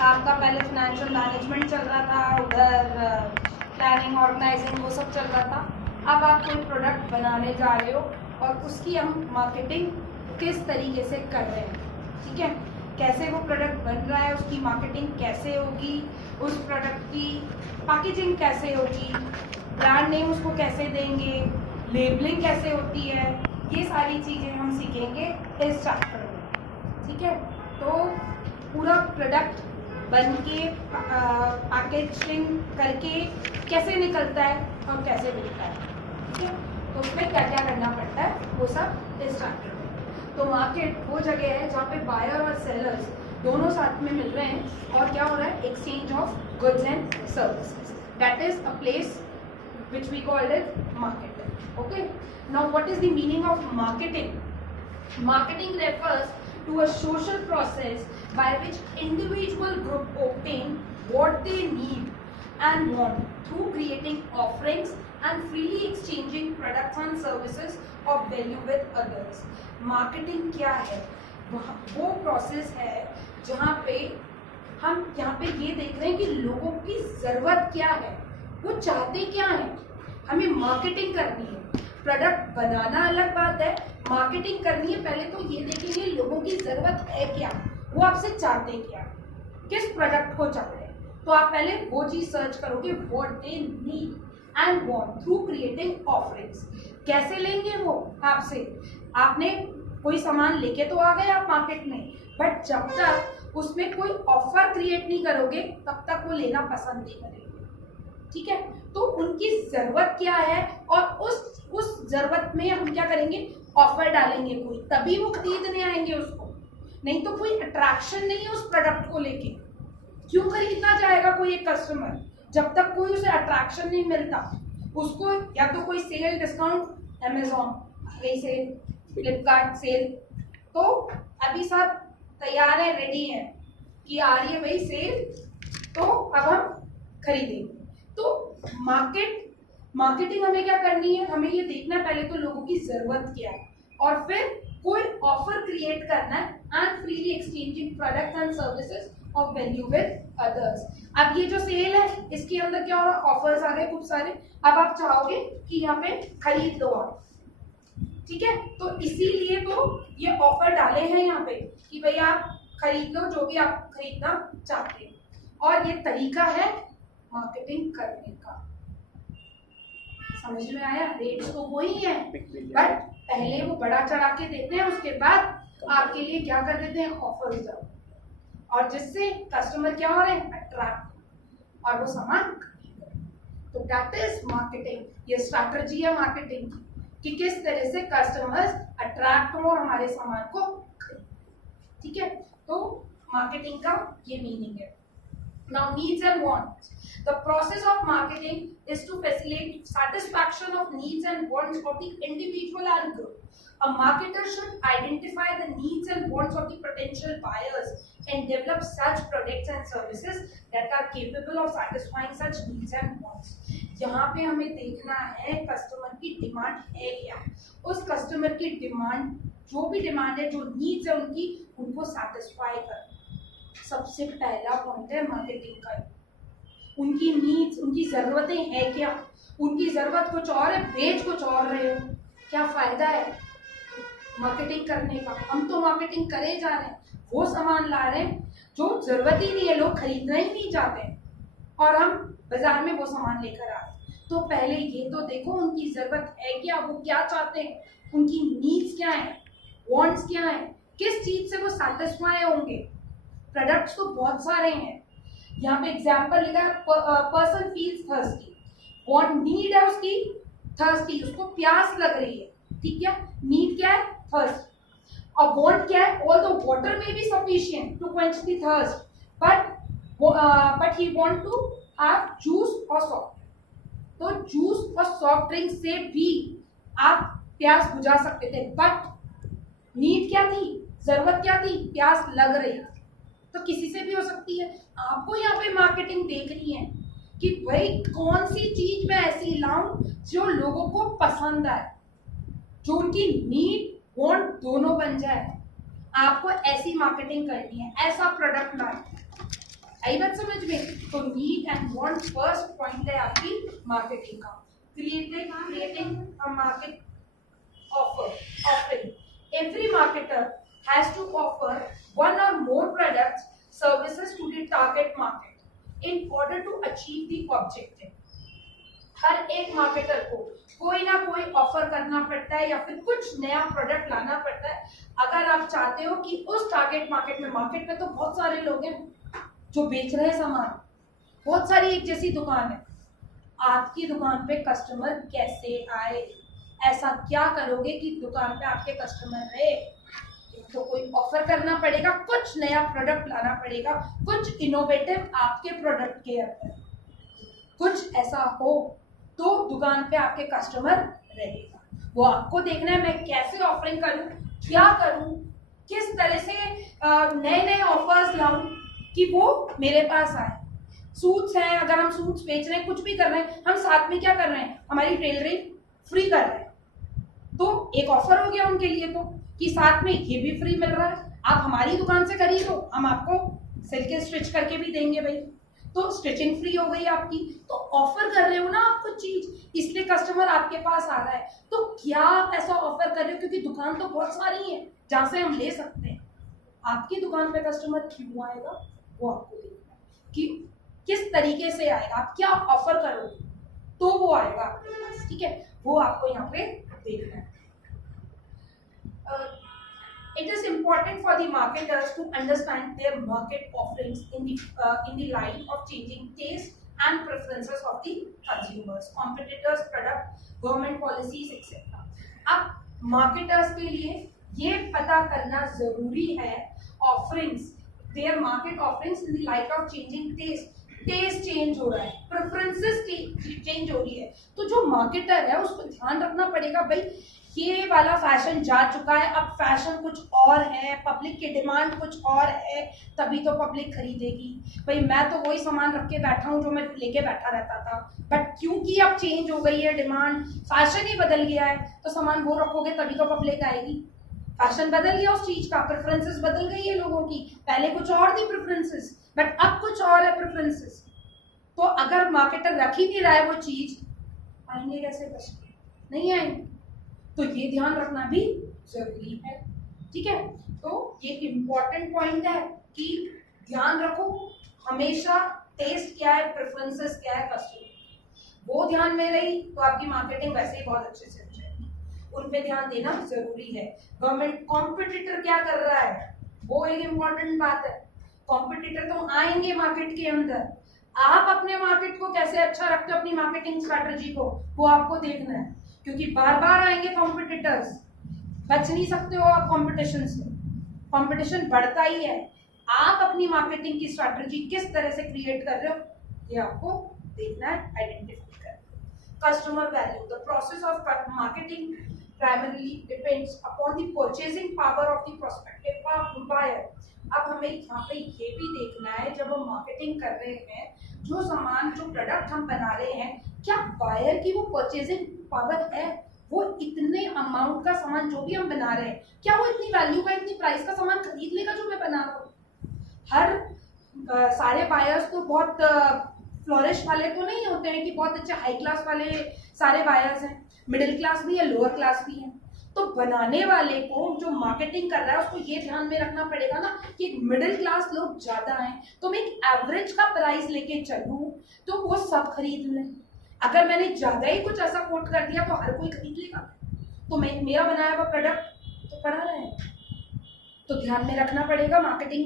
आपका पहले financial management चल रहा था, उधर प्लानिंग ऑर्गेनाइजिंग वो सब चल रहा था। अब आप कोई प्रोडक्ट बनाने जा रहे हो और उसकी हम मार्केटिंग किस तरीके से कर रहे हैं, ठीक है, कैसे वो प्रोडक्ट बन रहा है, उसकी मार्केटिंग कैसे होगी, उस प्रोडक्ट की पैकेजिंग कैसे होगी, ब्रांड नेम उसको कैसे देंगे, लेबलिंग कैसे होती है, ये सारी चीज़ें हम सीखेंगे इस चैप्टर में, ठीक है। तो पूरा प्रोडक्ट बन के पैकेजिंग करके कैसे निकलता है और कैसे बिकता है, ठीक है, तो उसमें क्या क्या करना पड़ता है वो सब इस चैप्टर में। तो मार्केट वो जगह है जहाँ पे बायर और सेलर्स दोनों साथ में मिल रहे हैं और क्या हो रहा है, exchange of goods and services, that is a place which we called it marketing. Okay, now what is the meaning of marketing? Marketing refers to a social process by which individual group obtain what they need and want through creating offerings and freely exchanging products and services of value with others. Marketing क्या है? वो process है जहाँ पे हम यहाँ पे ये देख रहे हैं कि लोगों की ज़रूरत क्या है, वो चाहते क्या है, हमें मार्केटिंग करनी है। प्रोडक्ट बनाना अलग बात है, मार्केटिंग करनी है। पहले तो ये देखेंगे लोगों की ज़रूरत है क्या, वो आपसे चाहते क्या, किस प्रोडक्ट को चाहते हैं। तो आप पहले वो चीज़ सर्च करोगे, what they need and want through creating offerings. कैसे लेंगे वो आपसे, आपने कोई सामान लेके तो आ गए आप मार्केट में, बट जब तक उसमें कोई ऑफर क्रिएट नहीं करोगे तब तक वो लेना पसंद नहीं करेंगे, ठीक है। तो उनकी जरूरत क्या है और उस जरूरत में हम क्या करेंगे, ऑफर डालेंगे कोई, तभी वो खरीदने आएंगे उसको। नहीं तो कोई अट्रैक्शन नहीं है उस प्रोडक्ट को लेके, क्यों खरीदना चाहेगा कोई एक कस्टमर जब तक कोई उसे अट्रैक्शन नहीं मिलता उसको। या तो कोई सेल डिस्काउंट, अमेजोन गई सेल, फ्लिपकार्ट सेल, तो अभी सब तैयार है, रेडी है कि आ रही है भाई सेल, तो अब हम खरीदेंगे। तो मार्केटिंग हमें क्या करनी है, हमें ये देखना है पहले तो लोगों की जरूरत क्या है और फिर कोई ऑफर क्रिएट करना है and freely exchanging products and services of value with others. अब ये जो सेल है इसके अंदर क्या हो रहा है, ऑफर्स आ गए खूब सारे, अब आप चाहोगे कि यहाँ पे खरीद लो आप, ठीक है। तो इसीलिए तो ये ऑफर डाले हैं यहाँ पे कि भाई आप खरीद लो जो भी आप खरीदना चाहते हैं, और ये तरीका है मार्केटिंग करने का। समझ में आया? रेट्स तो वही है, बट पहले वो बड़ा चढ़ा के देते हैं, उसके बाद आपके लिए क्या कर देते हैं, ऑफर्स दो, और जिससे कस्टमर क्या हो रहे हैं, अट्रैक्ट, और वो सामान। तो दैट इज मार्केटिंग। ये स्ट्रैटेजी है मार्केटिंग की कि किस तरह से कस्टमर्स अट्रैक्ट हो और हमारे सामान को खरीदें, ठीक है। तो मार्केटिंग का ये मीनिंग है। Now needs and wants. The process of marketing is to facilitate satisfaction of needs and wants of the individual and group. A marketer should identify the needs and wants of the potential buyers and develop such products and services that are capable of satisfying such needs and wants. यहाँ पे हमें देखना है customer की demand है क्या, उस customer की डिमांड, जो भी डिमांड है, जो नीड्स है उनकी, उनको सेटिस्फाई करना सबसे पहला पॉइंट है मार्केटिंग का। उनकी नीड्स, उनकी ज़रूरतें हैं क्या, उनकी ज़रूरत कुछ और है, बेच कुछ और रहे हो, क्या फ़ायदा है मार्केटिंग करने का। हम तो मार्केटिंग करे जा रहे हैं, वो सामान ला रहे हैं जो ज़रूरत ही नहीं है, लोग खरीदना ही नहीं चाहते हैं, और हम बाजार में वो सामान लेकर आ रहे हैं। तो पहले ये तो देखो उनकी ज़रूरत है क्या, वो क्या चाहते हैं, उनकी नीड्स क्या है, वॉन्ट्स क्या है, किस चीज़ से वो सेटिस्फाई होंगे। प्रोडक्ट्स तो बहुत सारे हैं, यहाँ पे एग्जाम्पल लिखा है, person feels thirsty, want, need है उसकी थर्स्टी, उसको प्यास लग रही है, ठीक है। नीड क्या है, थर्स्ट, और वांट क्या है, ऑल्दो वाटर में be sufficient to quench the thirst, but he want to have juice और सॉफ्ट। तो जूस और सॉफ्ट ड्रिंक से भी आप प्यास बुझा सकते थे, बट नीड क्या थी, जरूरत क्या थी, प्यास लग रही थी। तो किसी से भी हो सकती है। आपको यहाँ पे मार्केटिंग देखनी है कि भाई कौन सी चीज मैं ऐसी लाऊं जो लोगों को पसंद आए, जो उनकी नीड वांट दोनों बन जाए। आपको ऐसी मार्केटिंग करनी है, ऐसा प्रोडक्ट लाना है। आई बात समझ में? तो need and want first point है आपकी मार्केटिंग का। Creating a market offering. Every marketer has to offer one or more products, services to the target market in order to achieve the objective. हर एक मार्केटर को कोई ना कोई offer करना पड़ता है या फिर कुछ नया प्रोडक्ट लाना पड़ता है अगर आप चाहते हो कि उस टारगेट मार्केट में तो बहुत सारे लोग हैं जो बेच रहे हैं सामान, बहुत सारी एक जैसी दुकान है, आपकी दुकान पे कस्टमर कैसे आए, ऐसा क्या करोगे कि दुकान पे आपके कस्टमर रहे? तो कोई ऑफर करना पड़ेगा, कुछ नया प्रोडक्ट लाना पड़ेगा, कुछ इनोवेटिव आपके प्रोडक्ट के अंदर कुछ ऐसा हो तो दुकान पे आपके कस्टमर रहेगा। वो आपको देखना है मैं कैसे ऑफरिंग करूं, क्या करूं, किस तरह से नए नए ऑफर्स लाऊं कि वो मेरे पास आए। सूट्स हैं, अगर हम सूट्स बेच रहे हैं, कुछ भी कर रहे हैं, हम साथ में क्या कर रहे हैं, हमारी टेलरिंग फ्री कर रहे हैं, तो एक ऑफर हो गया उनके लिए तो कि साथ में ये भी फ्री मिल रहा है, आप हमारी दुकान से खरीदो, हम आपको सिल के स्टिच करके भी देंगे भाई, तो स्टिचिंग फ्री हो गई आपकी। तो ऑफर कर रहे हो ना आप कुछ चीज, इसलिए कस्टमर आपके पास आ रहा है। तो क्या आप ऐसा ऑफर कर रहे हो, क्योंकि दुकान तो बहुत सारी है जहाँ से हम ले सकते हैं, आपकी दुकान पे कस्टमर क्यों आएगा वो आपको देखना है कि किस तरीके से आएगा, आप क्या ऑफर करोगे तो वो आएगा आपके पास, ठीक है, वो आपको यहाँ पे देखना है। It is important for the marketers to understand their market offerings in the light of changing taste and preferences of the consumers, competitors, product, government policies, etc. अब marketers के लिए ये पता करना जरूरी है offerings, their market offerings in the light of changing taste change हो रहा है, प्रेफरेंसेस चेंज हो रही है, तो जो मार्केटर है उसको ध्यान रखना पड़ेगा भाई ये वाला फैशन जा चुका है, अब फैशन कुछ और है, पब्लिक की डिमांड कुछ और है, तभी तो पब्लिक खरीदेगी। भाई मैं तो वही सामान रख के बैठा हूँ जो मैं लेके बैठा रहता था, बट क्योंकि अब चेंज हो गई है, डिमांड फैशन ही बदल गया है, तो सामान वो रखोगे तभी तो पब्लिक आएगी। फैशन बदल गया उस चीज का, प्रेफरेंसेस बदल गई है लोगों की, पहले कुछ और थी प्रेफरेंसेस बट अब कुछ और है प्रेफरेंसेस। तो अगर मार्केटर रख ही नहीं रहा है वो चीज, आएंगे कैसे कस्टमर? नहीं आएंगे। तो ये ध्यान रखना भी जरूरी है, ठीक है। तो ये इम्पोर्टेंट पॉइंट है कि ध्यान रखो हमेशा टेस्ट क्या है, प्रेफरेंसेस क्या है कस्टमर, वो ध्यान में रही तो आपकी मार्केटिंग वैसे ही बहुत अच्छे से हो जाएगी, उन पे ध्यान देना जरूरी है। गवर्नमेंट कॉम्पिटिटर क्या कर रहा है वो एक इम्पोर्टेंट बात है। कॉम्पिटिटर तो आएंगे मार्केट के अंदर, आप अपने मार्केट को कैसे अच्छा रखते हो, अपनी मार्केटिंग स्ट्रेटजी को, वो आपको देखना है, क्योंकि बार बार आएंगे कॉम्पिटिटर्स, बच नहीं सकते हो आप कंपटीशन से, कंपटीशन बढ़ता ही है। आप अपनी मार्केटिंग की स्ट्रेटजी किस तरह से क्रिएट कर रहे हो ये आपको देखना है, आइडेंटिफाई करना। Customer value, the process of marketing primarily depends upon the purchasing power of the prospective buyer। अब हमें यहाँ पे ये भी देखना है जब हम मार्केटिंग कर रहे हैं, जो सामान जो प्रोडक्ट हम बना रहे हैं, क्या बायर की वो परचेजिंग पावर है, वो इतने अमाउंट का सामान जो भी हम बना रहे हैं, क्या वो इतनी वैल्यू का, इतनी प्राइस का सामान खरीद लेगा जो मैं बना रहा हूँ। हर सारे बायर्स तो बहुत फ्लोरिश वाले तो नहीं होते हैं कि बहुत अच्छे हाई क्लास वाले सारे बायर्स हैं, मिडिल क्लास भी है, लोअर क्लास भी है। तो बनाने वाले को जो मार्केटिंग कर रहा है उसको ये ध्यान में रखना पड़ेगा ना कि मिडिल क्लास लोग ज्यादा हैं, तो मैं एक एवरेज का प्राइस लेके चलूं तो वो सब खरीद लें। अगर मैंने ज्यादा ही कुछ ऐसा कोट कर दिया तो हर कोई खरीद लेगा, तो मैं मेरा बनाया हुआ प्रोडक्ट तो पड़ा रहे। तो ध्यान में रखना पड़ेगा, मार्केटिंग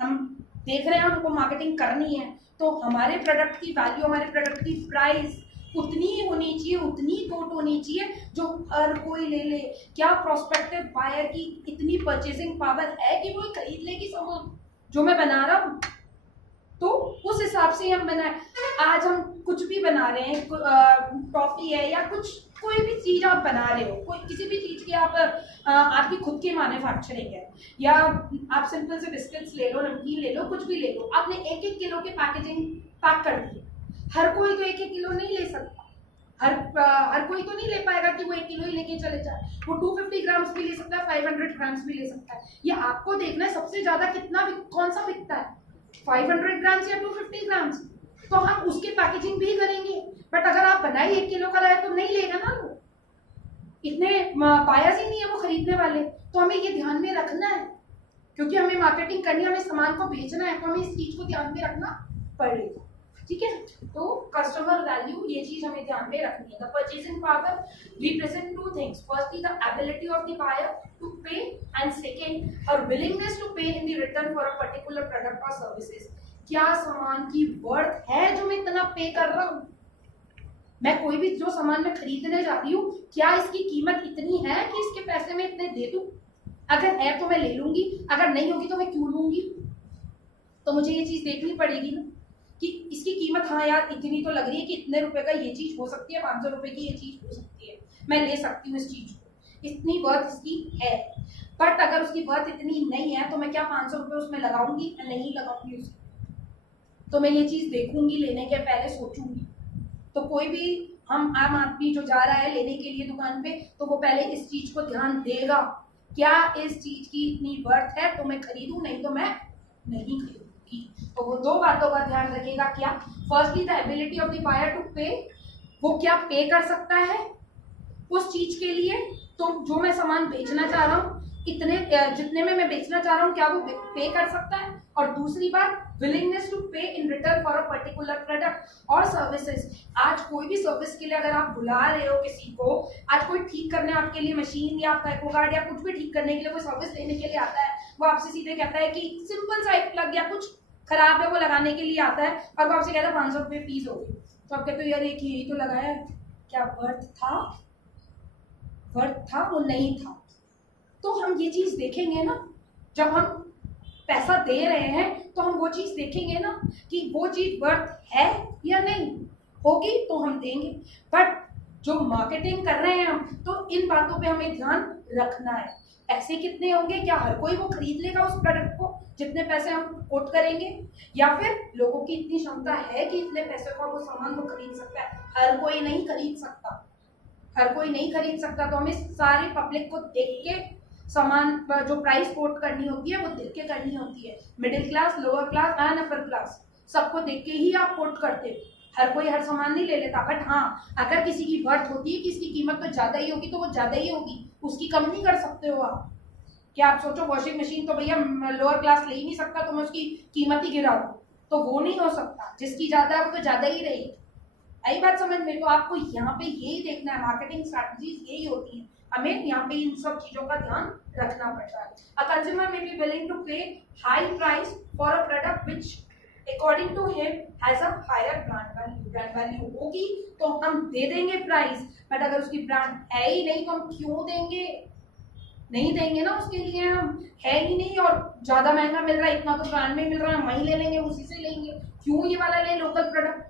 हम देख रहे हैं, हमको मार्केटिंग करनी है तो हमारे प्रोडक्ट की वैल्यू, हमारे प्रोडक्ट की प्राइस उतनी ही होनी चाहिए, उतनी कोट होनी चाहिए जो हर कोई ले ले। क्या प्रोस्पेक्टिव बायर की इतनी परचेसिंग पावर है कि वो खरीद लेगी सामान जो मैं बना रहा हूँ? तो उस हिसाब से हम बनाए। आज हम कुछ भी बना रहे हैं, टॉफी है या कुछ कोई भी चीज आप बना रहे हो, कोई किसी भी चीज की आपकी खुद की मैन्युफैक्चरिंग है, या आप सिंपल से बिस्किट्स ले लो, नमकीन ले लो, कुछ भी ले लो, आपने 1-1 किलो के पैकेजिंग पैक कर दी। हर कोई तो 1-1 किलो नहीं ले सकता, हर कोई तो नहीं ले पाएगा कि वो 1 किलो ही लेके चले जाए। वो 250 ग्राम्स भी ले सकता है, 500 ग्राम्स भी ले सकता है। ये आपको देखना है सबसे ज्यादा कितना कौन सा बिकता है, 500 ग्राम्स या 250 ग्राम्स, तो हम उसकी पैकेजिंग भी करेंगे। बट अगर आप बनाई 1 किलो का लाए तो नहीं लेगा ना वो, इतने बायर्स ही नहीं है वो खरीदने वाले। तो हमें ये ध्यान में रखना है, क्योंकि हमें मार्केटिंग करनी है, हमें सामान को बेचना है, तो हमें इस चीज को ध्यान में रखना पड़ेगा। ठीक है, तो कस्टमर वैल्यू ये चीज हमें ध्यान में रखनी है। The purchasing power represent two things, firstly the ability of the buyer to pay, and second और willingness to pay in the return for a particular product और सर्विसेज। क्या सामान की वर्थ है जो मैं इतना पे कर रहा हूँ? मैं कोई भी जो सामान मैं खरीदने जा रही हूँ, क्या इसकी कीमत इतनी है कि इसके पैसे में इतने दे दूं? अगर है तो मैं ले लूंगी, अगर नहीं होगी तो मैं क्यों लूंगी? तो मुझे ये चीज देखनी पड़ेगी ना कि इसकी कीमत, हाँ यार इतनी तो लग रही है कि इतने रुपए का ये चीज हो सकती है, 500 रुपए की ये चीज हो सकती है, मैं ले सकती हूँ इस चीज को, इतनी वर्थ इसकी है। बट अगर उसकी वर्थ इतनी नहीं है तो मैं क्या 500 रुपए उसमें लगाऊंगी? मैं नहीं लगाऊंगी उसमें। तो मैं ये चीज देखूंगी, लेने के पहले सोचूंगी। तो कोई भी हम आम आदमी जो जा रहा है लेने के लिए दुकान पे, तो वो पहले इस चीज को ध्यान देगा, क्या इस चीज की इतनी वर्थ है तो मैं खरीदूं, नहीं तो मैं नहीं खरीदूंगी। तो वो दो बातों का ध्यान रखेगा। क्या? Firstly the ability of the buyer to pay, वो क्या पे कर सकता है उस चीज के लिए, तो जो मैं सामान बेचना चाह रहा हूँ, इतने जितने में मैं बेचना चाह रहा हूँ, क्या वो पे कर सकता है? और दूसरी बात, willingness to pay in return for a particular product और सर्विसेज। आज कोई भी सर्विस के लिए अगर आप बुला रहे हो किसी को, आज कोई ठीक करने आपके लिए मशीन या आपका एक्वागार्ड या कुछ भी ठीक करने के लिए कोई सर्विस लेने के लिए आता है, वो आपसे सीधे कहता है कि सिंपल सा एक प्लग या कुछ खराब है वो लगाने के लिए आता है, और वो आपसे कहता है 500 रुपये फीस होगी। तो आप कहते हो यार एक यही तो लगाया, क्या वर्थ था? वर्थ था? वो नहीं था। तो हम ये चीज देखेंगे ना, जब हम पैसा दे रहे हैं तो हम वो चीज देखेंगे ना कि वो चीज वर्थ है या नहीं, होगी तो हम देंगे। बट जो मार्केटिंग कर रहे हैं हम, तो इन बातों पे हमें ध्यान रखना है। पैसे कितने होंगे? क्या हर कोई वो खरीद लेगा उस प्रोडक्ट को जितने पैसे हम कोट करेंगे, या फिर लोगों की इतनी क्षमता है कि इतने पैसे का वो सामान वो खरीद सकता है? हर कोई नहीं खरीद सकता, हर कोई नहीं खरीद सकता। तो हमें सारी पब्लिक को देख के सामान जो प्राइस कोट करनी होती है वो देख के करनी होती है। Middle class, lower class and upper class, सबको देख के ही आप कोट करते हो। हर कोई हर सामान नहीं ले लेता। बट हाँ, अगर किसी की वर्थ होती है कि इसकी कीमत तो ज्यादा ही होगी, तो वो ज्यादा ही होगी, उसकी कम नहीं कर सकते हो आप। क्या आप सोचो वॉशिंग मशीन तो भैया लोअर क्लास ले ही नहीं सकता, तो मैं उसकी कीमत ही गिरा दूं, तो वो नहीं हो सकता। जिसकी ज्यादा है वो तो ज्यादा ही रहेगी। आई बात समझ में? तो आपको यहाँ पे यही देखना है, मार्केटिंग स्ट्रैटेजीज यही होती है, हमें यहाँ पे इन सब चीजों का ध्यान रखना पड़ता है। A consumer may be willing to pay high price for a product which according to him has a higher brand value. Brand value होगी तो हम दे देंगे प्राइस, बट अगर उसकी ब्रांड है ही नहीं तो हम क्यों देंगे? नहीं देंगे ना उसके लिए, हम है ही नहीं और ज्यादा महंगा मिल रहा है, इतना तो ब्रांड में मिल रहा है, वहीं ले लेंगे, उसी से लेंगे, क्यों ये वाला ले लोकल प्रोडक्ट?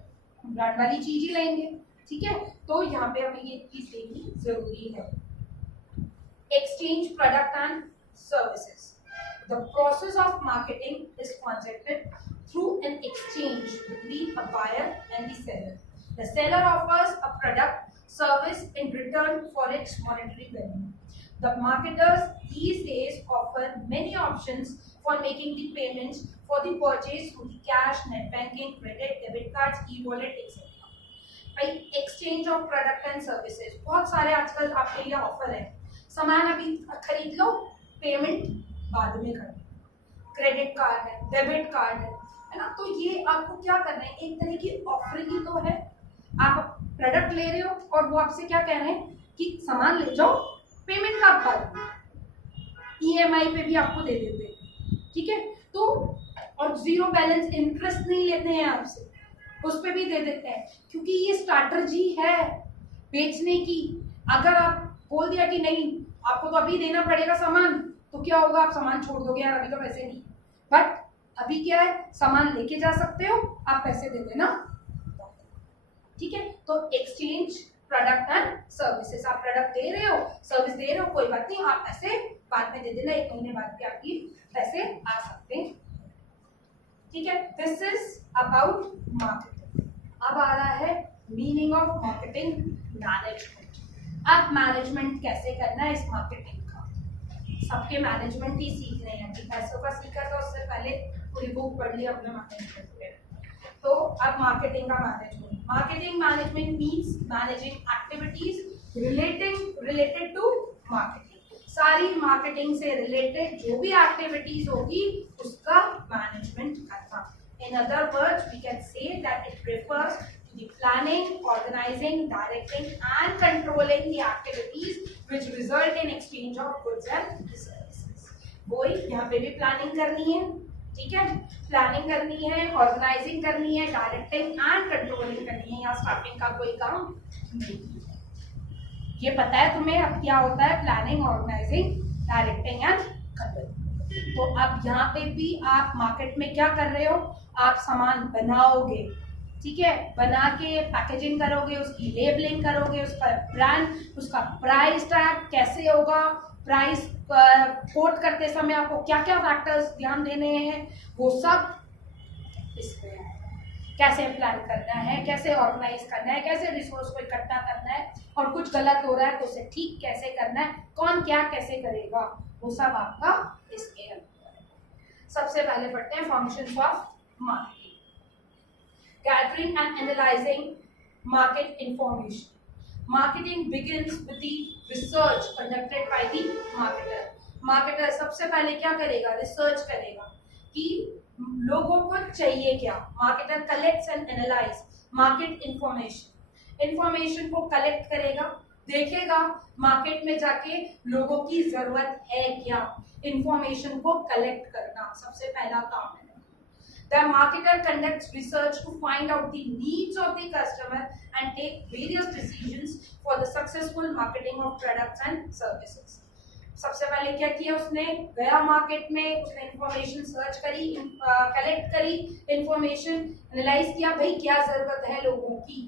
ब्रांड वाली चीज ही लेंगे। ठीक है, तो यहाँ पे हमें ये चीज देखनी जरूरी है। Exchange product and services. The process of marketing is conducted through an exchange between a buyer and the seller. The seller offers a product, service in return for its monetary value. The marketers these days offer many options for making the payments for the purchase through the cash, net banking, credit, debit cards, e-wallet, etc. भाई exchange of product and services, बहुत सारे आजकल आपके लिए offer है। सामान अभी खरीद लो, पेमेंट बाद में कर, क्रेडिट कार्ड है, डेबिट कार्ड है ना। तो ये आपको क्या करना है, एक तरह की ऑफरिंग ही तो है। आप प्रोडक्ट ले रहे हो और वो आपसे क्या कह रहे हैं कि सामान ले जाओ, पेमेंट का बाद में EMI पे भी आपको दे देते हैं। ठीक है, तो और जीरो बैलेंस इंटरेस्ट नहीं लेते हैं आपसे, उस पे भी दे देते हैं, क्योंकि ये स्ट्रैटेजी है बेचने की। अगर आप बोल दिया कि नहीं आपको तो अभी देना पड़ेगा सामान, तो क्या होगा? आप सामान छोड़ दोगे, यार अभी तो पैसे नहीं। बट अभी क्या है, सामान लेके जा सकते हो, आप पैसे दे देना। ठीक है, तो एक्सचेंज प्रोडक्ट एंड सर्विसेज, आप प्रोडक्ट दे रहे हो, सर्विस दे रहे हो, कोई बात नहीं, आप पैसे बाद में दे देना, 1 महीने बाद भी आपकी पैसे आ सकते हैं। ठीक है, दिस इज अबाउट मार्केटिंग। अब आ रहा है मीनिंग ऑफ मार्केटिंग मैनेजमेंट। अब मैनेजमेंट कैसे करना है इस मार्केटिंग का, सबके मैनेजमेंट ही सीख रहे हैं। अभी पैसों का सीखा था, उससे पहले पूरी बुक पढ़ ली अपने मैनेजमेंट पे। तो अब मार्केटिंग का marketing management means managing activities related to marketing. सारी मार्केटिंग से रिलेटेड जो भी एक्टिविटीज होगी उसका मैनेजमेंट करना। In other words we can say that it refers to the planning, organizing, directing and controlling the activities which result in exchange of goods and services। वही यहाँ पे भी प्लानिंग करनी है, ठीक है, प्लानिंग करनी है, ऑर्गेनाइजिंग करनी है, डायरेक्टिंग एंड कंट्रोलिंग करनी है। यहाँ स्टाफिंग का कोई काम नहीं। ये पता है तुम्हें अब क्या होता है planning, organising, directing and controlling. तो अब यहाँ पे भी आप मार्केट में क्या कर रहे हो, आप सामान बनाओगे, ठीक है, बना के पैकेजिंग करोगे, उसकी लेबलिंग करोगे, उसका ब्रांड, उसका प्राइस टैग कैसे होगा, प्राइस कोट करते समय आपको क्या क्या फैक्टर्स ध्यान देने हैं, वो सब इसमें है। कैसे प्लान करना है, कैसे ऑर्गेनाइज करना है, कैसे रिसोर्स को इकट्ठा करना है, और कुछ गलत हो रहा है तो उसे ठीक कैसे करना है, कौन क्या कैसे करेगा, वो सब आपका इसके अंदर है। सबसे पहले पढ़ते हैं functions of marketing. Gathering and analyzing market information. Marketing begins with the research conducted by the marketer. Marketer सबसे पहले क्या करेगा, रिसर्च करेगा कि लोगों को चाहिए क्या। Marketer collects and analyze market information. Information को कलेक्ट करेगा, देखेगा मार्केट में जाके लोगों की जरूरत है क्या, इंफॉर्मेशन को कलेक्ट करना सबसे पहला काम है। The marketer conducts research to find out the needs of the customer and take various decisions for the successful marketing of products and services. सबसे पहले क्या किया उसने, गया मार्केट में, उसने इंफॉर्मेशन सर्च करी, कलेक्ट करी इंफॉर्मेशन, एनालाइज किया भाई क्या जरूरत है लोगों की,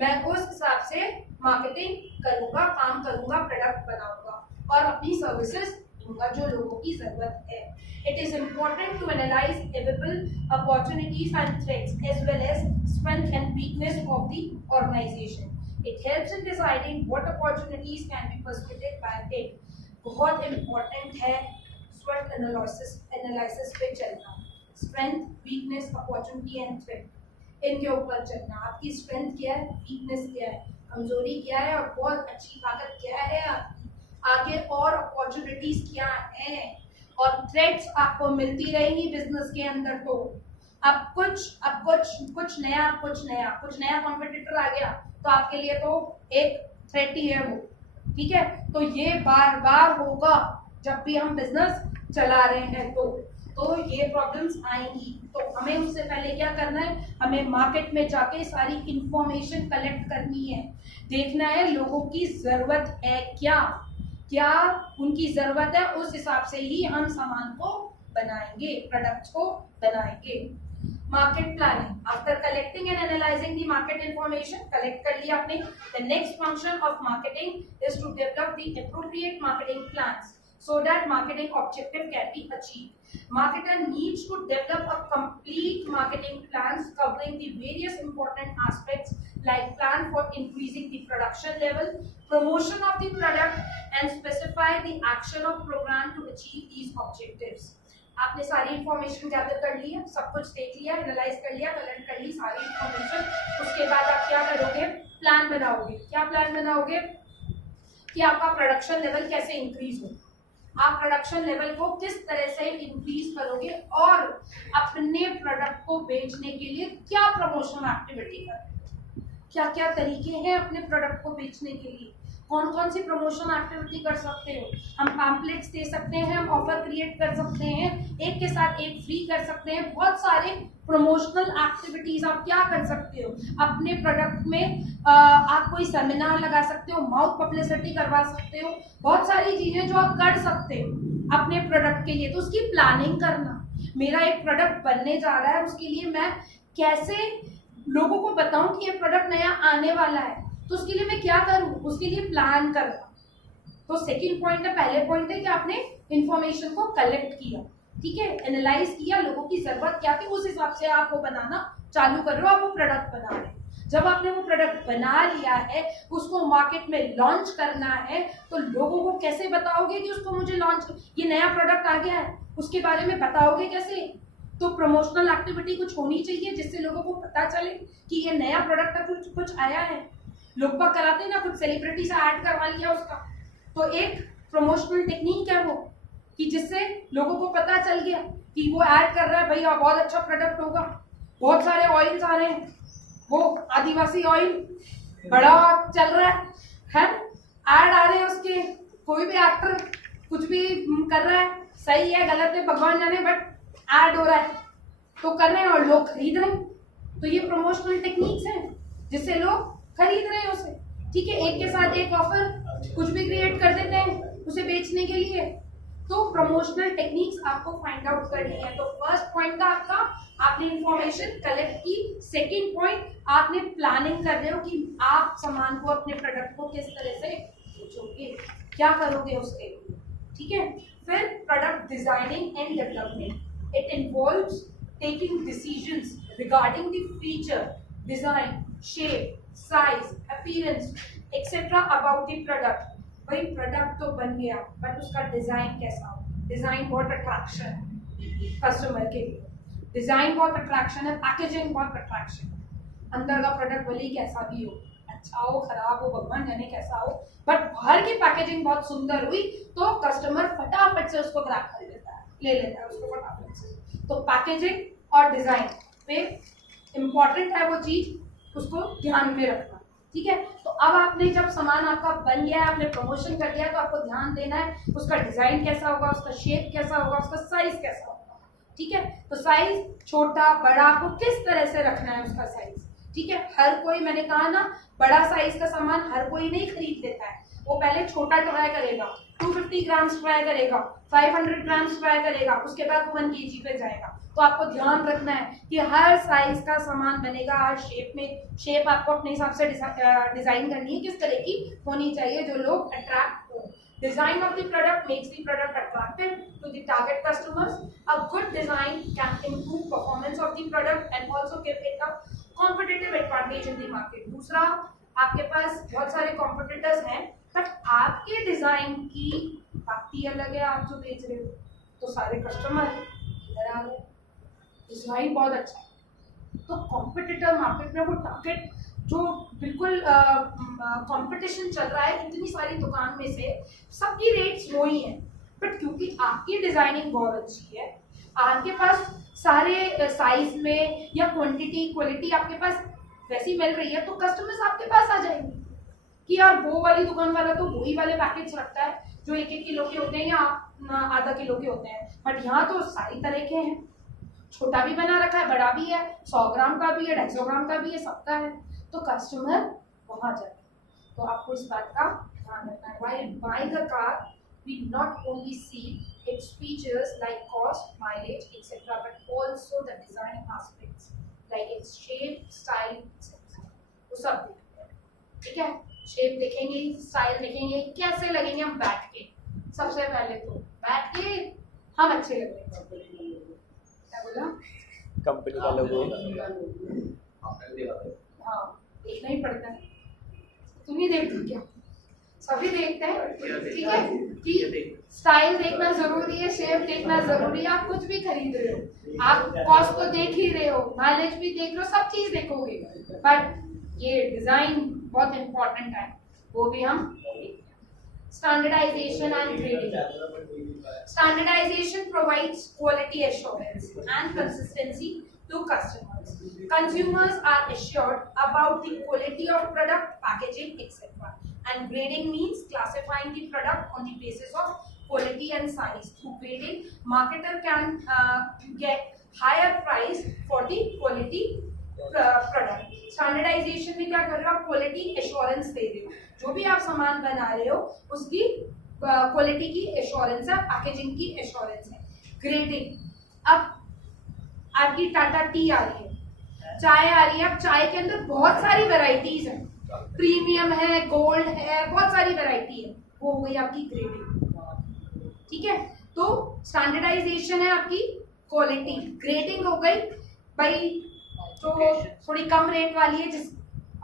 मैं उस हिसाब से मार्केटिंग करूंगा, काम करूंगा, प्रोडक्ट बनाऊंगा और अपनी सर्विसेज दूंगा जो लोगों की जरूरत है। It is important to analyze available opportunities and threats as well as strength and weakness of the organization. It helps in deciding what opportunities can be pursued by it. बहुत important है SWOT analysis पे चलना, strength, weakness, opportunity and threat, इनके ऊपर चलना। आपकी strength क्या है, weakness क्या है, कमजोरी क्या है और बहुत अच्छी ताकत क्या है आपकी, आगे और अपॉर्चुनिटीज क्या है और थ्रेट्स आपको मिलती रहेंगी बिजनेस के अंदर। तो अब कुछ नया कॉम्पिटिटर आ गया तो आपके लिए तो एक थ्रेट ही है वो, ठीक है। तो ये बार बार होगा जब भी हम बिजनेस चला रहे हैं तो ये प्रॉब्लम्स आएंगी। तो हमें उससे पहले क्या करना है, हमें मार्केट में जाके सारी इंफॉर्मेशन कलेक्ट करनी है, देखना है लोगों की जरूरत है क्या उनकी जरूरत है, उस हिसाब से ही हम सामान को बनाएंगे, प्रोडक्ट्स को बनाएंगे। Market planning, after collecting and analysing the market information, collect कर लिया आपने, the next function of marketing is to develop the appropriate marketing plans so that marketing objective can be achieved. Marketer needs to develop a complete marketing plans covering the various important aspects like plan for increasing the production level, promotion of the product and specify the action of program to achieve these objectives. आपने सारी information gather कर ली है, सब कुछ देख लिया, analyse कर लिया, कलेक्ट कर ली सारी इंफॉर्मेशन, उसके बाद आप क्या करोगे, प्लान बनाओगे। क्या प्लान बनाओगे कि आपका प्रोडक्शन लेवल कैसे इंक्रीज हो, आप प्रोडक्शन लेवल को किस तरह से इंक्रीज करोगे और अपने प्रोडक्ट को बेचने के लिए क्या प्रमोशन एक्टिविटी करें, क्या क्या तरीके हैं अपने प्रोडक्ट को बेचने के लिए, कौन कौन सी प्रमोशन एक्टिविटी कर सकते हो। हम पैम्पलेट्स दे सकते हैं, हम ऑफर क्रिएट कर सकते हैं, एक के साथ एक फ्री कर सकते हैं, बहुत सारे प्रमोशनल एक्टिविटीज आप क्या कर सकते हो अपने प्रोडक्ट में। आप कोई सेमिनार लगा सकते हो, माउथ पब्लिसिटी करवा सकते हो, बहुत सारी चीजें जो आप कर सकते हो अपने प्रोडक्ट के लिए। तो उसकी प्लानिंग करना, मेरा एक प्रोडक्ट बनने जा रहा है, उसके लिए मैं कैसे लोगों को बताऊं कि ये प्रोडक्ट नया आने वाला है, तो उसके लिए मैं क्या करूं, उसके लिए प्लान करना। तो सेकंड पॉइंट है, पहले पॉइंट है कि आपने इंफॉर्मेशन को कलेक्ट किया, ठीक है, एनालाइज किया, लोगों की जरूरत क्या थी, उस हिसाब से आप वो बनाना चालू कर रहे हो, आप वो प्रोडक्ट बना रहे हो। जब आपने वो प्रोडक्ट बना लिया है, उसको मार्केट में लॉन्च करना है, तो लोगों को कैसे बताओगे कि उसको मुझे लॉन्च, ये नया प्रोडक्ट आ गया है, उसके बारे में बताओगे कैसे, तो प्रमोशनल एक्टिविटी कुछ होनी चाहिए जिससे लोगों को पता चले कि ये नया प्रोडक्ट है, कुछ आया है। लोग का कराते हैं ना, कुछ सेलिब्रिटी से ऐड करवा लिया उसका, तो एक प्रमोशनल टेक्निक है वो, कि जिससे लोगों को पता चल गया कि वो ऐड कर रहा है, भैया बहुत अच्छा प्रोडक्ट होगा। बहुत सारे ऑयल्स आ रहे हैं, वो आदिवासी ऑयल बड़ा चल रहा है, ऐड आ रहे हैं उसके, कोई भी एक्टर कुछ भी कर रहा है, सही है गलत है भगवान जाने, बट ऐड हो रहा है तो कर रहे हैं और लोग खरीद रहे हैं। तो ये प्रमोशनल टेक्निक्स हैं जिससे लोग खरीद रहे हैं उसे। ठीक है, एक के साथ एक ऑफर कुछ भी क्रिएट कर देते हैं उसे बेचने के लिए। तो प्रमोशनल टेक्निक्स आपको फाइंड आउट करनी है। तो फर्स्ट पॉइंट था आपका, आपने इंफॉर्मेशन कलेक्ट की। सेकंड पॉइंट, आपने प्लानिंग कर रहे हो कि आप सामान को, अपने प्रोडक्ट को किस तरह से बेचोगे, क्या करोगे उसके लिए। ठीक है, फिर product designing and development. It involves taking decisions regarding the feature, design, shape, size, appearance etcetera about the product. भाई प्रोडक्ट तो बन गया, बट उसका डिजाइन कैसा हो। डिजाइन बहुत अट्रैक्शन है कस्टमर के लिए, डिजाइन बहुत अट्रैक्शन है, पैकेजिंग बहुत अट्रैक्शन है। अंदर का प्रोडक्ट भले ही कैसा भी हो, अच्छा हो खराब हो भगवान जाने कैसा हो, बट बाहर की पैकेजिंग बहुत सुंदर हुई तो कस्टमर फटाफट से उसको ग्रैब कर लेता है, ले लेता है उसको फटाफट से। तो पैकेजिंग और डिजाइन पे इम्पॉर्टेंट है वो चीज, उसको ध्यान में रखना। ठीक है, तो अब आपने जब सामान आपका बन गया है, आपने प्रमोशन कर दिया, तो आपको ध्यान देना है उसका डिजाइन कैसा होगा, उसका शेप कैसा होगा, उसका साइज कैसा होगा। ठीक है, तो साइज छोटा बड़ा आपको किस तरह से रखना है उसका साइज। ठीक है, हर कोई, मैंने कहा ना, बड़ा साइज का सामान हर कोई नहीं खरीद लेता है। वो पहले छोटा ट्राई करेगा, 250 ग्राम्स ट्राई करेगा, 500 ग्राम्स ट्राई करेगा, उसके बाद 1 kg पे जाएगा। तो आपको ध्यान रखना है कि हर साइज का सामान बनेगा, हर शेप में। शेप आपको अपने हिसाब से डिजाइन करनी है, किस तरह की होनी चाहिए जो लोग अट्रैक्ट हो। Design of the product makes the product attractive to the target customers. A good design can improve performance of the product and also give it a competitive advantage in the market. दूसरा, आपके पास बहुत सारे competitors हैं, but आपके design की बात ही अलग है। आप जो बेच रहे हो तो सारे कस्टमर इधर आ गए, डिजाइन बहुत अच्छा है, तो कॉम्पिटिटर मार्केट में वो टारगेट जो बिल्कुल कंपटीशन चल रहा है इतनी सारी दुकान में से, सबकी रेट्स वो ही हैं, बट क्योंकि आपकी डिजाइनिंग बहुत अच्छी है, आपके पास सारे साइज में या क्वांटिटी क्वालिटी आपके पास वैसी मिल रही है, तो कस्टमर्स आपके पास आ जाएंगे कि यार वो वाली दुकान वाला तो वही वाले पैकेज रखता है जो 1-1 किलो के होते हैं या आधा किलो के होते हैं, बट यहाँ तो सारी तरह के हैं, छोटा भी बना रखा है, बड़ा भी है, 100 ग्राम का भी है, 250 ग्राम का भी है, सबका है, तो कस्टमर वहां जाए। तो आपको इस बात का ध्यान रखना है। While buying a car, we not only see its features like cost, mileage, etc., but also the design aspects like its shape, style, etc. वो सब देखते हैं। ठीक है, शेप देखेंगे, स्टाइल देखेंगे, कैसे लगेंगे हम बैठ के। सबसे पहले तो बैठ के हम अच्छे लगेंगे। क्या बोला? कंपनी का लोगो। हाँ, देखना ही पड़ता है। तुम ही देखते क्या? सभी देखते हैं। ठीक है, कि स्टाइल देखना जरूरी है, शेप देखना जरूरी है। आप कुछ भी खरीद रहे हो, आप कॉस्ट तो देख ही रहे हो, माइलेज भी देख रहे हो, सब चीज देखोगे, बट ये डिजाइन बहुत इंपॉर्टेंट है, वो भी हम standardisation and grading. Standardization provides quality assurance and consistency to customers. Consumers are assured about the quality of product, packaging, etc. And grading means classifying the product on the basis of quality and size. Through grading, marketer can get higher price for the quality product. Standardization में क्या कर रहे हो आप? Quality assurance दे रहे हो, जो भी आप सामान बना रहे हो उसकी क्वालिटी की एश्योरेंस है, पैकेजिंग की एश्योरेंस है। ग्रेडिंग, अब आपकी टाटा टी आ रही है, चाय आ रही है, अब चाय के अंदर बहुत सारी वैरायटीज हैं, प्रीमियम है, गोल्ड है, बहुत सारी वैरायटी है, वो हो गई आपकी ग्रेडिंग। ठीक है, तो स्टैंडर्डाइजेशन है आपकी क्वालिटी, ग्रेडिंग हो गई भाई जो थोड़ी कम रेट वाली है, जिस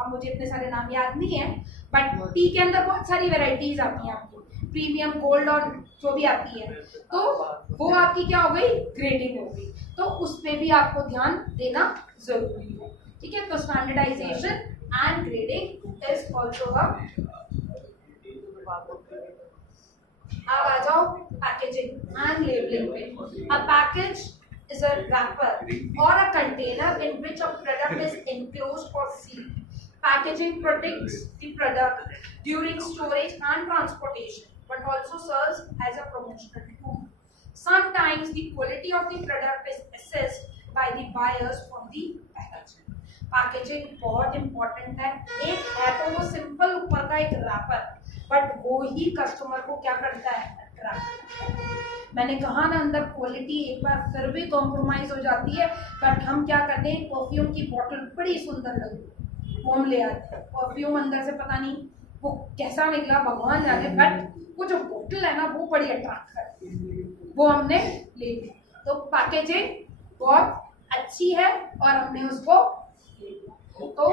अब मुझे इतने सारे नाम याद नहीं है, बट टी के अंदर बहुत सारी वैरायटीज आती हैं आपकी, प्रीमियम, गोल्ड और जो भी आती है, तो वो आपकी क्या हो गई, ग्रेडिंग हो गई। तो उस पे भी आपको ध्यान देना जरूरी है, ठीक है। तो standardisation and grading is also a. अब आ जाओ पैकेजिंग एंड लेबलिंग पे। A package is a wrapper or a container in which a product is enclosed or sealed. Packaging protects the product during storage and transportation, but also serves as a promotional tool. Sometimes the quality of the product is assessed by the buyers from the packaging. Packaging बहुत important है। एक है तो वो simple ऊपर का एक wrapper, but वो ही कस्टमर को क्या करता है, मैंने कहा ना, अंदर क्वालिटी एक बार फिर भी कॉम्प्रोमाइज हो जाती है, बट हम क्या करते हैं, परफ्यूम की बोतल बड़ी सुंदर लगी, वो हम ले आते हैं, परफ्यूम अंदर से पता नहीं वो कैसा निकला, भगवान जाने, बट वो जो बोतल है ना वो बड़ी अट्रैक्ट करती है, वो हमने ले ली। तो पैकेजिंग बहुत अच्छी है और हमने उसको ले लिया, तो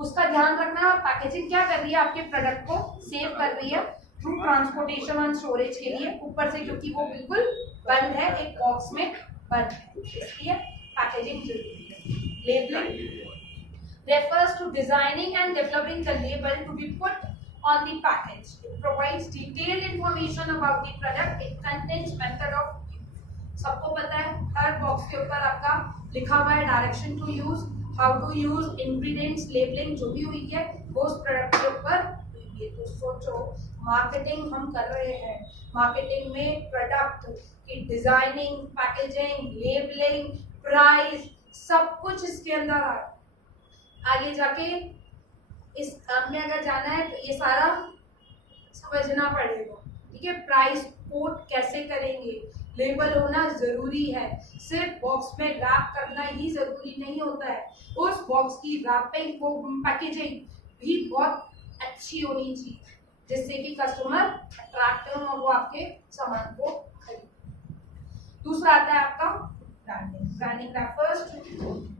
उसका ध्यान रखना। पैकेजिंग क्या कर रही है, आपके प्रोडक्ट को सेव कर रही है थ्रू ट्रांसपोर्टेशन और स्टोरेज के लिए, ऊपर से क्योंकि वो बिल्कुल बंद है, एक बॉक्स में बंद है, इसलिए पैकेजिंग जरूरी है। Labelling refers to designing and developing the label to be put on the package. It provides detailed information about the product. It contains method of use. सबको पता है हर बॉक्स के ऊपर आपका लिखा हुआ है direction to use, how to use, ingredients, labelling जो भी हुई है वो उस प्रोडक्ट के ऊपर हुई है। तो सोचो मार्केटिंग हम कर रहे हैं, मार्केटिंग में प्रोडक्ट की डिजाइनिंग, पैकेजिंग, लेबलिंग, प्राइस, सब कुछ इसके अंदर आ, आगे जाके इस काम में अगर जाना है तो ये सारा समझना पड़ेगा, ठीक है। प्राइस कोट कैसे करेंगे, लेबल होना जरूरी है, सिर्फ बॉक्स में रैप करना ही जरूरी नहीं होता है, उस बॉक्स की रैपिंग को, पैकेजिंग भी बहुत अच्छी होनी चाहिए जिससे कि कस्टमर अट्रैक्ट हो और वो आपके सामान को खरीदे। दूसरा आता है आपका branding. Branding refers to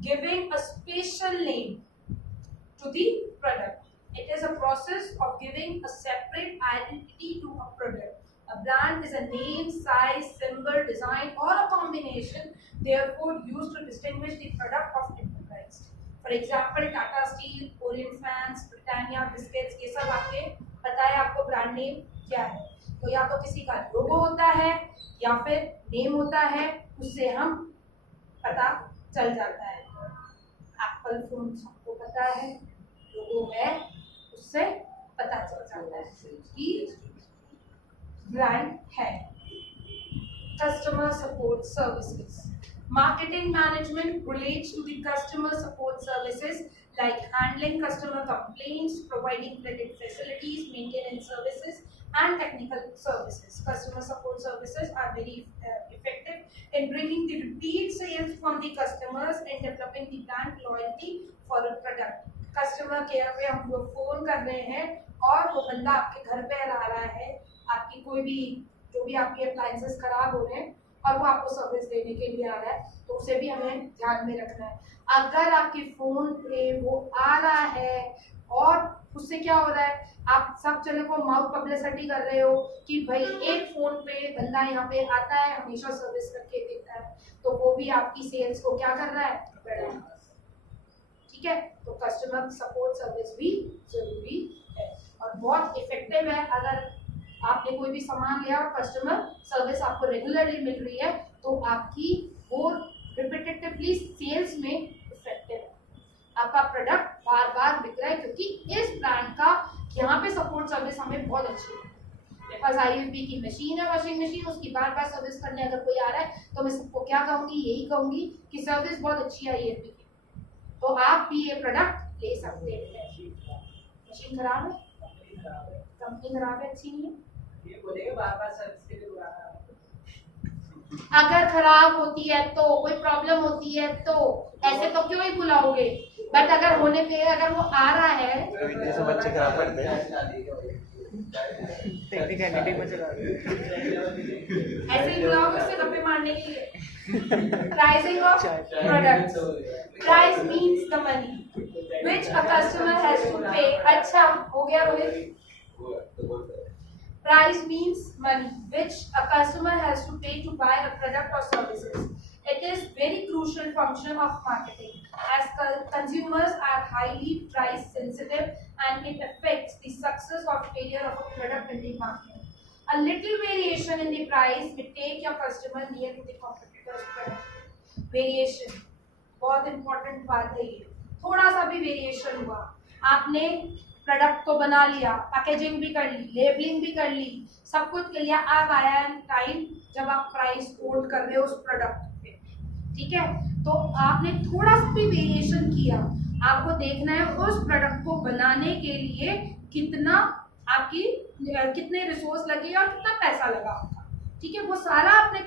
giving a special name to the product. It is a process of giving a separate identity to a product. A brand is a name, size, symbol, design, or a combination, therefore used to distinguish the product of enterprise. For example, Tata Steel, Korean fans, Britannia biscuits, ये सब आपके पता है आपको brand name क्या है। तो या तो किसी का लोगो होता है या फिर नेम होता है, उससे हम पता चल जाता है। एप्पल फोन सबको पता है, लोगो है, उससे पता चल जाता है कि ब्रांड है। Customer support services. Marketing management relates to the customer support services like handling customer complaints, providing credit facilities, maintenance services, and technical services. Customer support services are very effective in bringing the repeat sales from the customers and developing the brand loyalty for a product. Customer care पे हम लोग phone कर रहे हैं और वो बंदा आपके घर पे आ रहा है, आपकी कोई भी जो भी आपके अप्लायंसेस खराब हो रहे हैं और वो आपको सर्विस देने के लिए आ रहा है, तो उसे भी हमें ध्यान में रखना है। अगर आपके फोन पे वो आ रहा है और उससे क्या हो रहा है, आप सब जगह को माउथ पब्लिसिटी कर रहे हो कि भाई एक फोन पे बंदा यहाँ पे आता है, हमेशा सर्विस करके देता है, तो वो भी आपकी सेल्स को क्या कर रहा है, बढ़ा, ठीक है। तो कस्टमर सपोर्ट सर्विस भी जरूरी है और बहुत इफेक्टिव है। अगर आपने कोई भी सामान लिया और कस्टमर सर्विस आपको रेगुलरली मिल रही है तो आपकी वो रिपीटेटिवली सेल्स में इफेक्टिव है, आपका प्रोडक्ट बार बार बिक रहा है क्योंकि इस ब्रांड का यहाँ पे सपोर्ट सर्विस हमें बहुत अच्छी है। मेरे पास IFB की मशीन है, वॉशिंग मशीन, उसकी बार बार सर्विस करने अगर कोई आ रहा है तो मैं सबको क्या कहूँगी, यही कहूँगी कि सर्विस बहुत अच्छी है IFB की, तो आप भी ये प्रोडक्ट ले सकते हैं। मशीन खराब है, कंपनी खराब है, अच्छी नहीं है, ये बोलेंगे बार-बार सर्विस के लिए बुलाना। अगर खराब होती है तो, कोई प्रॉब्लम होती है तो ऐसे तो क्यों ही बुलाओगे, बट अगर होने पे अगर वो आ रहा है तो से बच्चे खराब करते हैं, टेक्निकलिटी में चला ऐसे ही बुलाओगे उससे गप्पे मारने के लिए। Pricing of products. Price means the money which a customer has to pay. अच्छा हो गया Rohit. Price means money which a customer has to pay to buy a product or services. It is very crucial function of marketing as consumers are highly price sensitive and it affects the success or failure of a product in the market. A little variation in the price may take your customer near to the competitor's product. Variation बहुत important बात है ये। थोड़ा सा भी variation हुआ, आपने product को बना लिया, पैकेजिंग भी कर ली, लेबलिंग भी कर ली, सब कुछ कर लिया, अब आया टाइम जब आप प्राइस कोट कर रहे हो उस प्रोडक्ट पे, ठीक है? तो आपने थोड़ा सा भी वेरिएशन किया, आपको देखना है उस प्रोडक्ट को बनाने के लिए कितना आपकी कितने रिसोर्स लगे और कितना पैसा लगा आपका, ठीक है? वो सारा आपने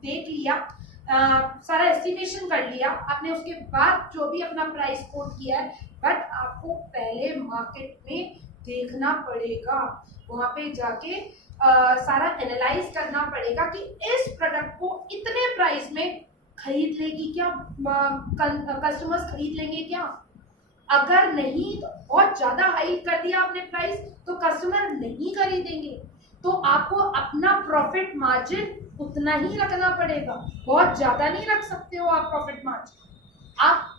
देख लिया, सारा एस्टिमेशन कर लिया आपने, उसके बाद जो भी अपना प्राइस कोट किया है, बट आपको पहले मार्केट में देखना पड़ेगा, वहां पे जाके सारा एनालाइज करना पड़ेगा कि इस प्रोडक्ट को इतने प्राइस में खरीद लेगी क्या, कस्टमर्स खरीद लेंगे क्या? अगर नहीं तो बहुत ज्यादा हाई कर दिया आपने प्राइस तो कस्टमर नहीं खरीदेंगे, तो आपको अपना प्रॉफिट मार्जिन उतना ही रखना पड़ेगा, बहुत ज्यादा नहीं रख सकते हो आप प्रॉफिट मार्जिन, आप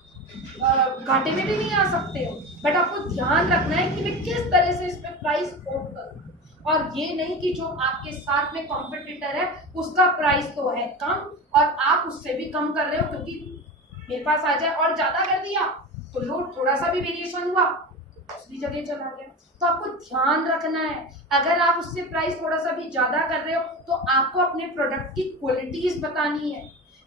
घाटे में भी नहीं आ सकते हो, बट आपको ध्यान रखना है कि मैं किस तरह से इस पे प्राइस कोट करूं, और ये नहीं कि जो आपके साथ में कॉम्पिटिटर है उसका प्राइस तो है कम और आप उससे भी कम कर रहे हो क्योंकि मेरे पास आ जाए, और ज्यादा कर दिया तो लोड थोड़ा सा भी वेरिएशन हुआ दूसरी जगह चला गया। तो आपको ध्यान रखना है, अगर आप उससे प्राइस थोड़ा सा भी ज्यादा कर रहे हो तो आपको अपने प्रोडक्ट की क्वालिटीज बतानी है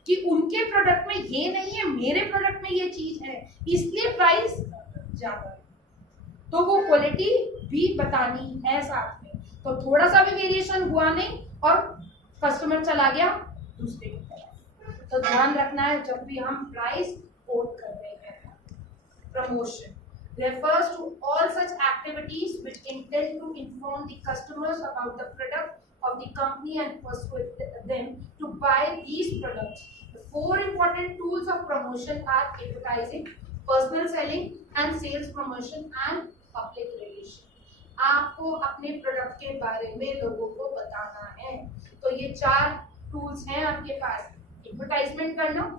कि उनके प्रोडक्ट में ये नहीं है, मेरे प्रोडक्ट में ये चीज है, इसलिए प्राइस ज्यादा है, तो वो क्वालिटी भी बतानी है साथ में। तो थोड़ा सा भी वेरिएशन हुआ नहीं और कस्टमर चला गया दूसरे की तरफ, तो ध्यान रखना है जब भी हम प्राइस कोट कर रहे हैं। Promotion refers to all such activities which intend to inform the customers about the product of the company and persuade them to buy these products. The four important tools of promotion are advertising, personal selling and sales promotion and public relation. आपको अपने product के बारे में लोगों को बताना है, तो ये 4 टूल्स हैं आपके पास। एडवर्टाइजमेंट करना,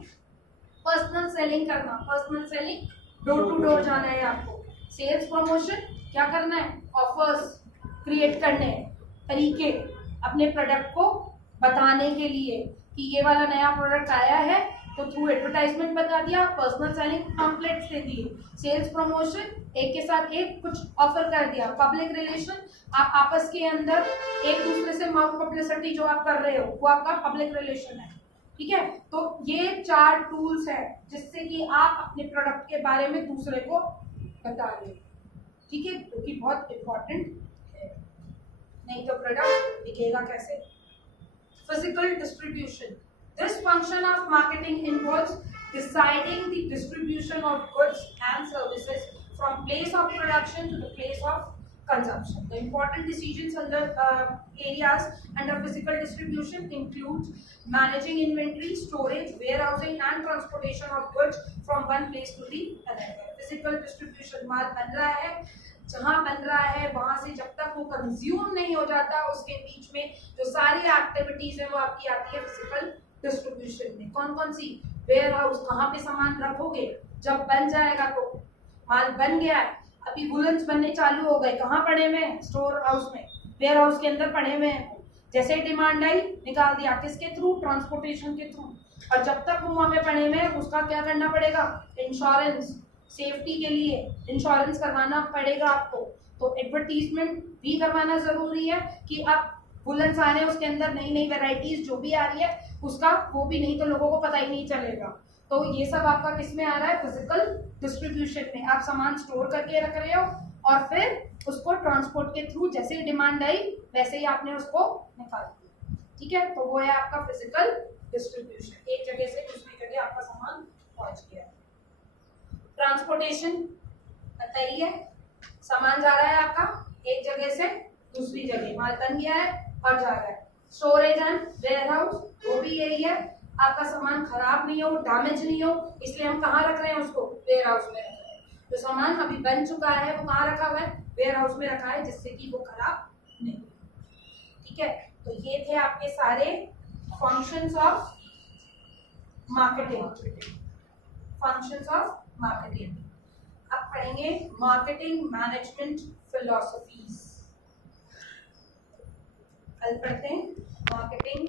पर्सनल सेलिंग करना, personal selling door to door जाना है आपको, सेल्स प्रमोशन क्या करना है, ऑफर्स क्रिएट करने हैं, तरीके अपने प्रोडक्ट को बताने के लिए कि ये वाला नया प्रोडक्ट आया है तो थ्रू एडवर्टाइजमेंट बता दिया, पर्सनल सेलिंग पैम्फलेट्स दे दिए, सेल्स प्रमोशन एक के साथ एक कुछ ऑफर कर दिया, पब्लिक रिलेशन आप आपस के अंदर एक दूसरे से माउथ पब्लिसिटी जो आप कर रहे हो वो आपका पब्लिक रिलेशन है, ठीक है? तो ये 4 टूल्स है जिससे कि आप अपने प्रोडक्ट के बारे में दूसरे को बता रहे हो, ठीक है? जो कि बहुत इम्पोर्टेंट है, नहीं तो प्रोडक्ट दिखेगा कैसे? Physical distribution, this function of marketing involves deciding the distribution of goods and services from place of production to the place of consumption. The important decisions under areas under physical distribution includes managing inventory, storage, warehousing and transportation of goods from one place to the another. Physical distribution माल बन रहा है, जहाँ बन रहा है वहां से जब तक वो कंज्यूम नहीं हो जाता उसके बीच में जो सारी एक्टिविटीज है वो आपकी आती है फिजिकल डिस्ट्रीब्यूशन में। कौन कौन सी? वेयर हाउस, कहाँ पे सामान रखोगे, जब बन जाएगा तो माल बन गया है, अभी वुलन्स बनने चालू हो गए, कहाँ पड़े हुए हैं? स्टोर हाउस में, वेयर हाउस के अंदर पड़े हुए हैं, जैसे डिमांड आई निकाल दिया, किसके थ्रू? ट्रांसपोर्टेशन के थ्रू, और जब तक वो वहाँ पे पड़े हुए हैं उसका क्या करना पड़ेगा? इंश्योरेंस, सेफ्टी के लिए इंश्योरेंस करवाना पड़ेगा आपको। तो एडवर्टीजमेंट भी करवाना जरूरी है कि आप वुलन्स आ रहे हैं उसके अंदर नई नई वेराइटीज जो भी आ रही है उसका वो भी, नहीं तो लोगों को पता ही नहीं चलेगा। तो ये सब आपका किस में आ रहा है? फिजिकल डिस्ट्रीब्यूशन में। आप सामान स्टोर करके रख रहे हो और फिर उसको ट्रांसपोर्ट के थ्रू जैसे ही डिमांड आई वैसे ही आपने उसको निकाल दिया, ठीक है? तो वो है आपका फिजिकल डिस्ट्रीब्यूशन, एक जगह से दूसरी जगह आपका सामान पहुंच गया। ट्रांसपोर्टेशन बताइए, सामान जा रहा है आपका एक जगह से दूसरी जगह, माल बन गया है और जा रहा है। स्टोरेज एंड वेयर हाउस, वो भी यही है, आपका सामान खराब नहीं हो, डैमेज नहीं हो, इसलिए हम कहाँ रख रहे हैं उसको? वेयर हाउस में रख रहे हैं। जो सामान अभी बन चुका है वो कहाँ रखा हुआ है? वेयर हाउस में रखा है, जिससे कि वो खराब नहीं हो। ठीक है, तो ये थे आपके सारे functions of marketing, functions of marketing. अब पढ़ेंगे मार्केटिंग मैनेजमेंट फिलोसफीज। कल पढ़ते हैं मार्केटिंग